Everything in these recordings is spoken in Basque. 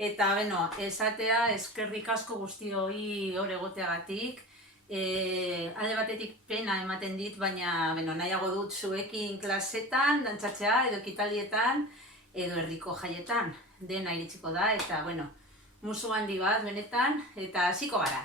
Eta, beno, esatea eskerrik asko guztioi hor egoteagatik. Alde batetik pena ematen dit, baina nahiago dut zuekin klasetan, dantzatzea edo ekitaldietan, edo herriko jaietan. Dena iritsiko da, eta, musu handi bat benetan, eta hasiko gara.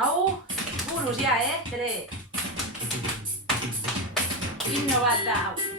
Hau, buruz ja, tere. Himno bat da, hau.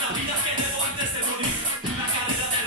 La vida que debo antes de morir, una cadena de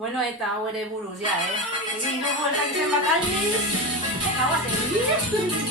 Bueno, eta hau ere buruz, ja, Egin dugu ez dakitzen bat aldiz, eta guazen. Eres el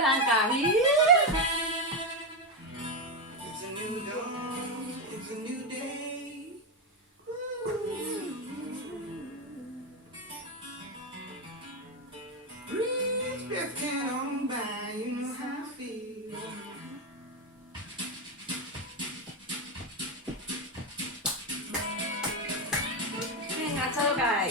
branca. It's a new dawn, it's a new day. Breeze drifting on by, you know how I feel. Venga, chao, Kai.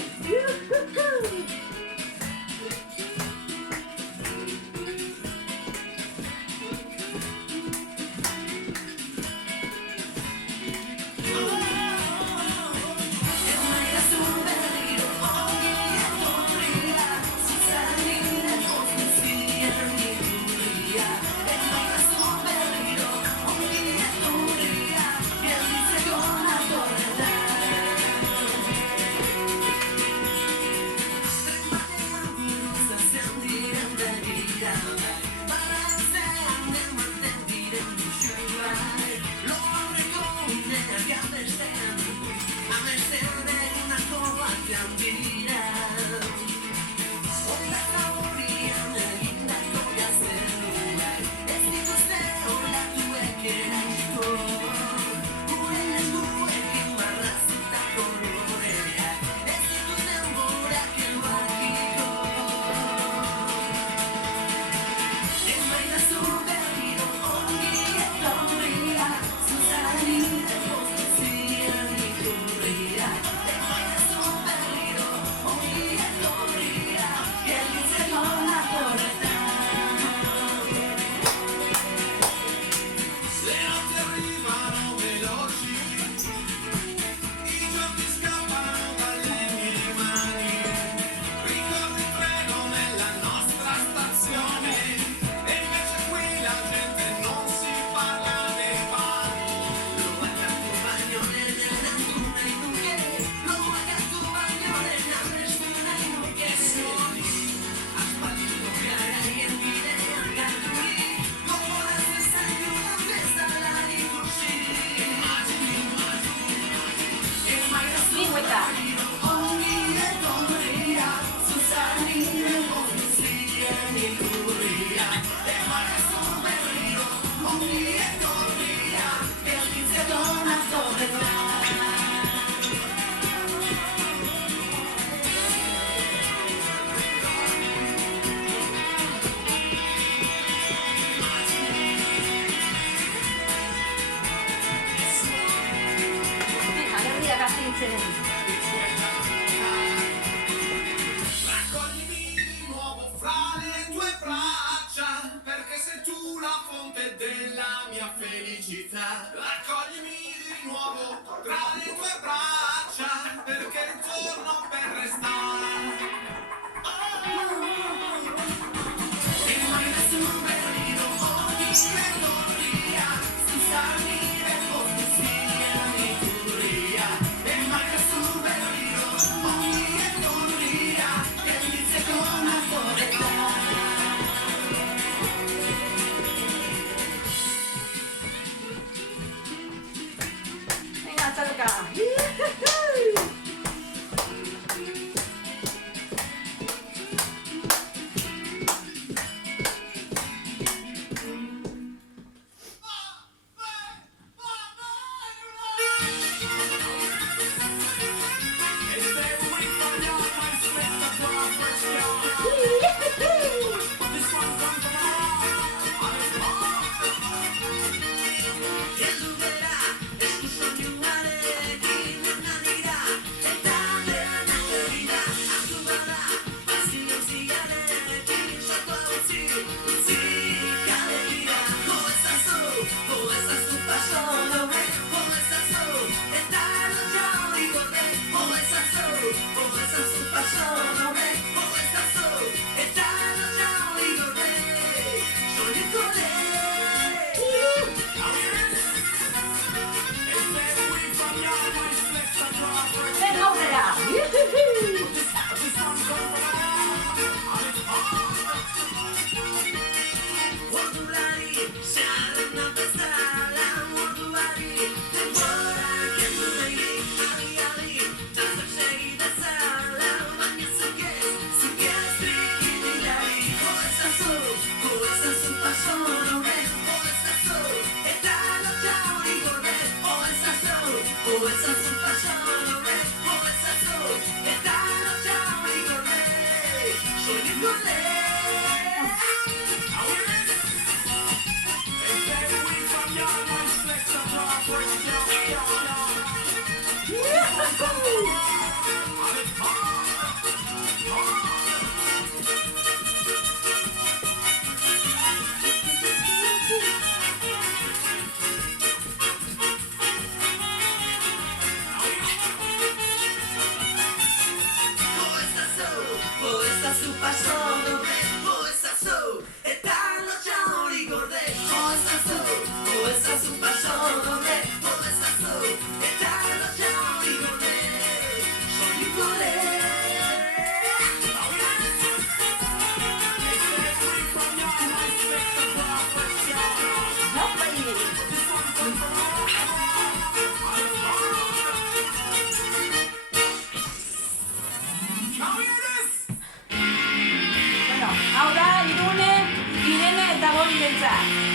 Raccoglimi di nuovo fra le tue braccia, perché sei tu la fonte della mia felicità. Raccoglimi di nuovo tra le tue braccia, perché ritorno per restare. E mai nessun periodo, ogni storia, scusami nel posto sia di curia. E mai nessun periodo, ogni storia, che inizia con una storia. eta gorientzat.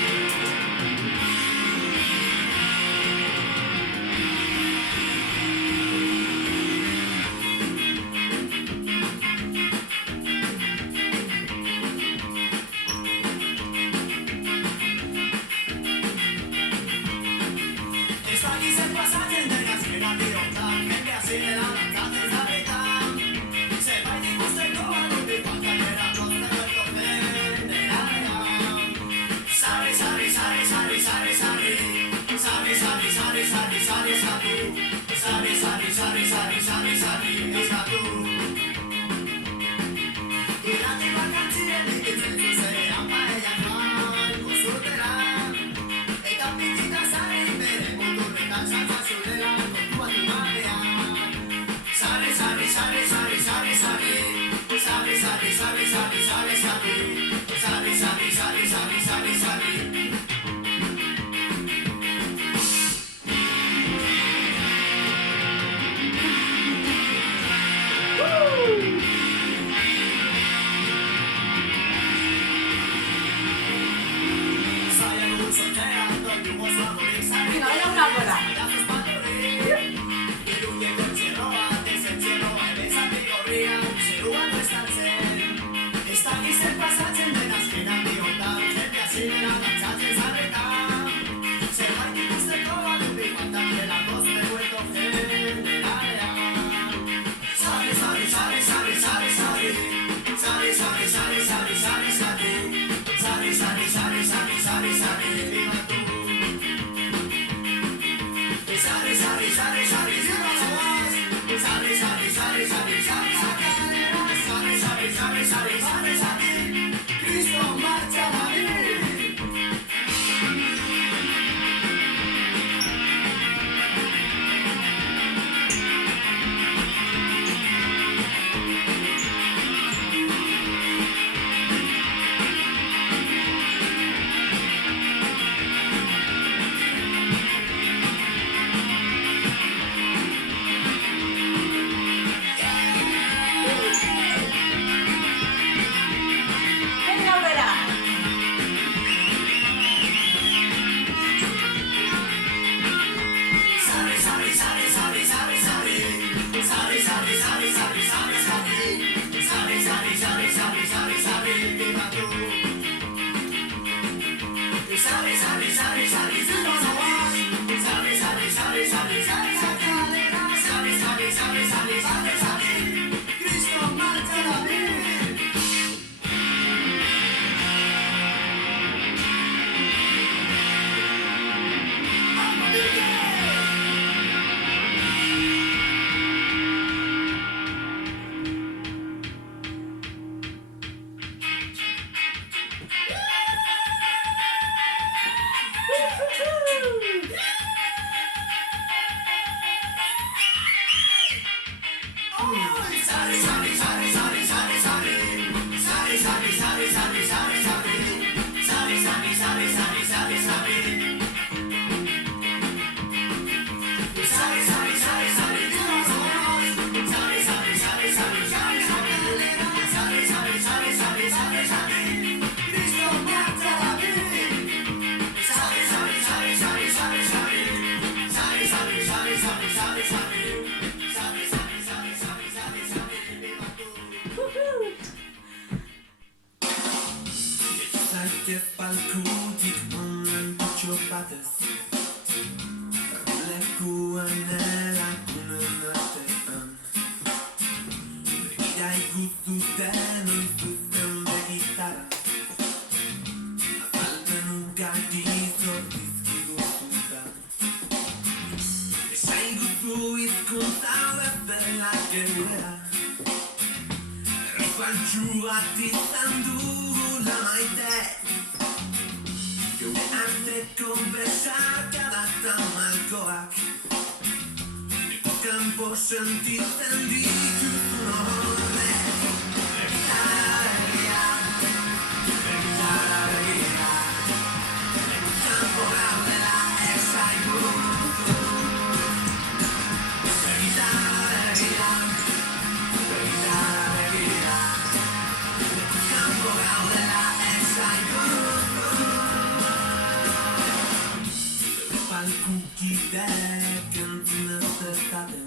bideek entzun ez dezaten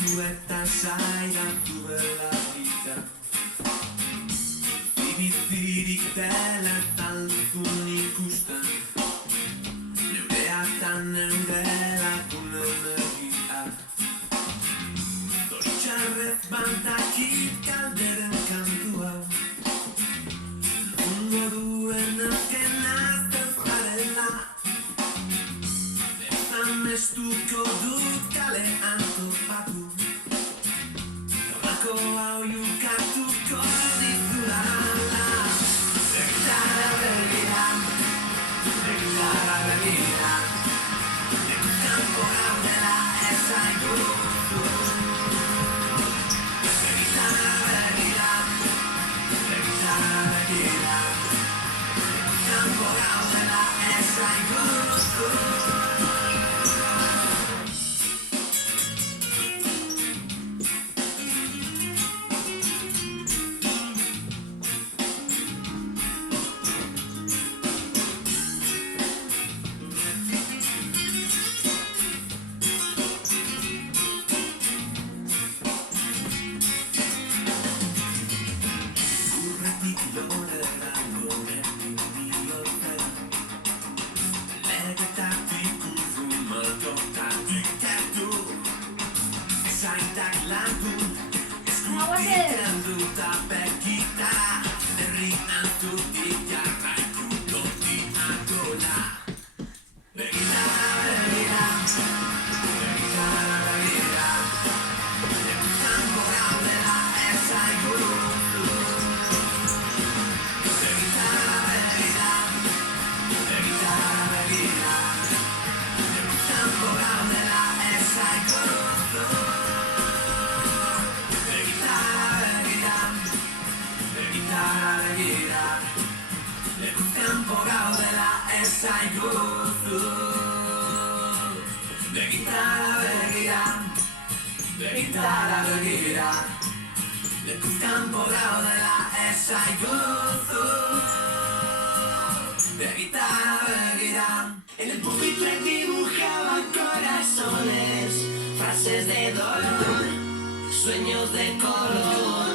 Zuetan sairatu belarrita Bizirik dela talzun ikusten Neureatan neudelakun energia Zoritxarrez bantakit kalderen kantu hau Lungo duen azken aztez garela Dezamestuko dut kalean topatu Gaurako hau jukatuko ditudala Begitara begira, begitara begira Lekuz kanpo gaudela esaigu Begitara begira, begitara begira Lekuz kanpo gaudela esaigu Begitara begira, lekuz kanpo gaudela esaiguzu Begitara begira En el pupitre dibujaban corazones Frases de dolor, sueños de color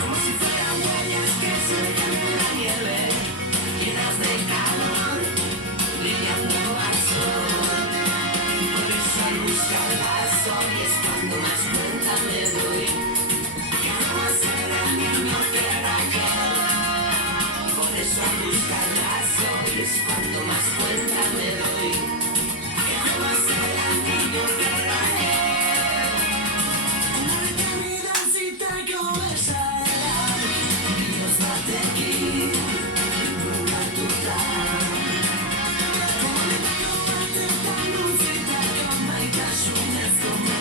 Como si fueran huellas que se dejan en la nieve Llenas de calor, brillando al sol Por eso al buscarlas hoy es cuando más cuenta me doy Que cómo ser el niño que era yo Por eso al buscarlas hoy es cuando más cuenta me doy Que cómo ser el niño que era yo Una eternidadcita conversará Dios bate aquí, en lugar total Como le pago bate tan dulcita con maitas unas como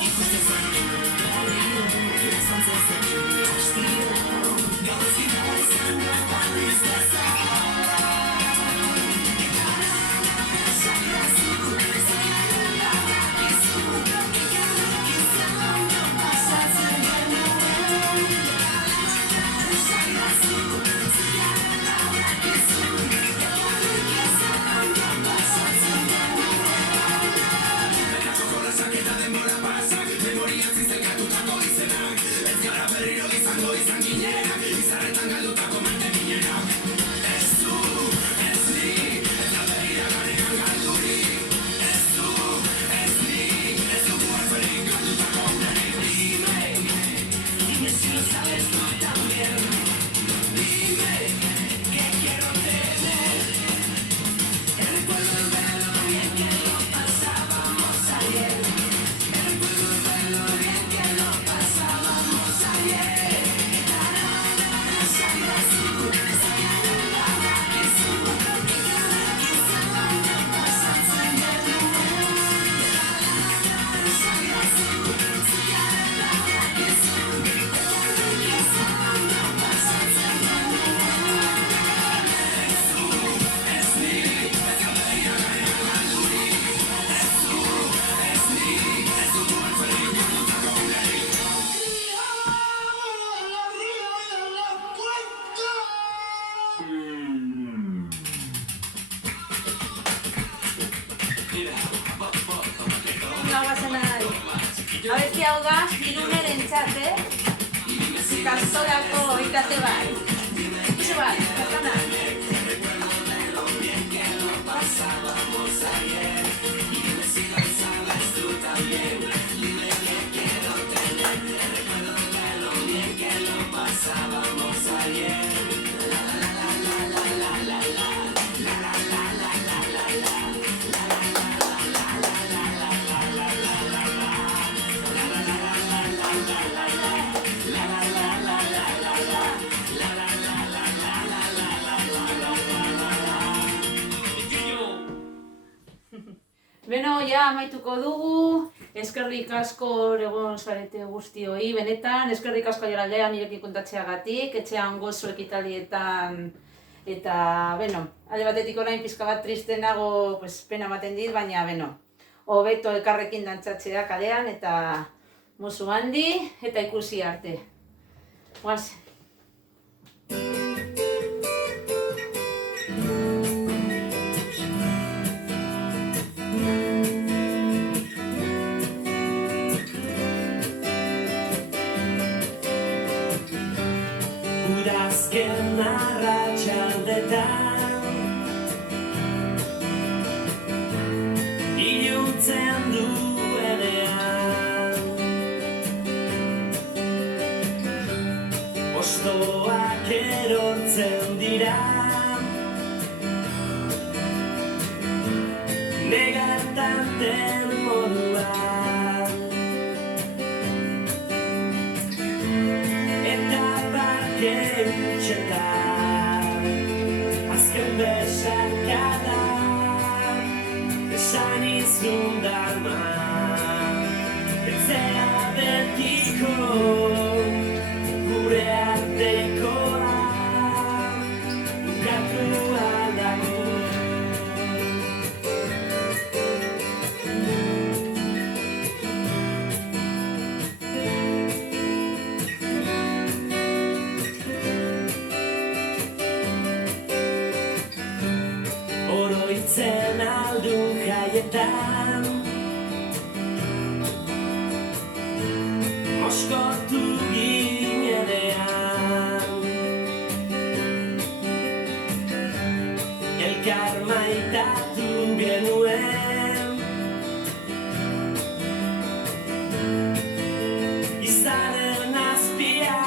Y justo cuando Itzate, kastorako ikate bat. Ikusi bat, katana. Beno, ja amaituko dugu, eskerrik asko egon zarete guztioi, benetan, eskerrik asko jaraldea nirekin kontatzeagatik, etxean gozo ekitaldietan, eta, beno, alde batetik orain pizka bat triste nago, pues, pena ematen dit, baina, beno, hobeto elkarrekin dantzatzea kalean, eta musu handi, eta ikusi arte. Guazen. Udazken arratsaldetan iluntzen duenean hostoak erortzen dira negartanten moduan eta parke utxetan azken besarkada esan izun darman ez zera betiko gure artekoa bukatua dago. Oroitzen aldun jaietan moskotu ginenean elkar maitatu genuen izaren azpian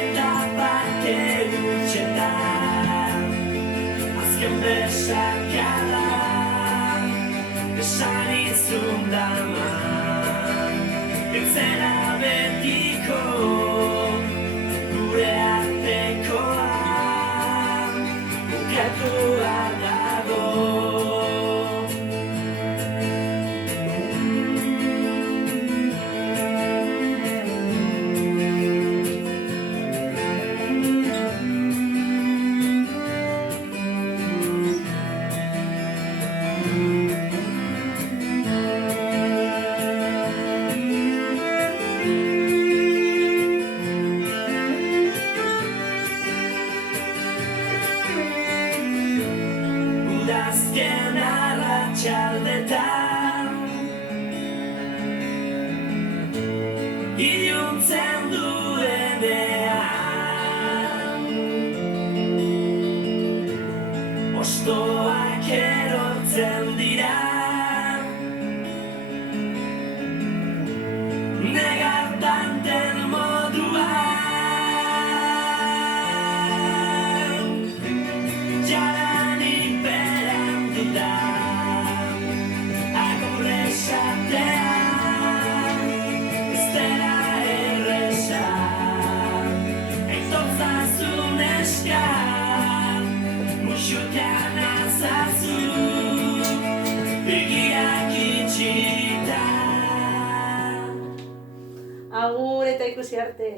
eta parke utxetan azken besarkada esan izun daman ez zera betiko gure artekoa bukatua dago. Udazken arratsaldetan iluntzen duenean hostoak erortzen dira negartanten moduan jadanik beranduta agur esatea ez dela erreza aitortzazun eska musukan azazu begiak itxita. Agur eta ikusi arte.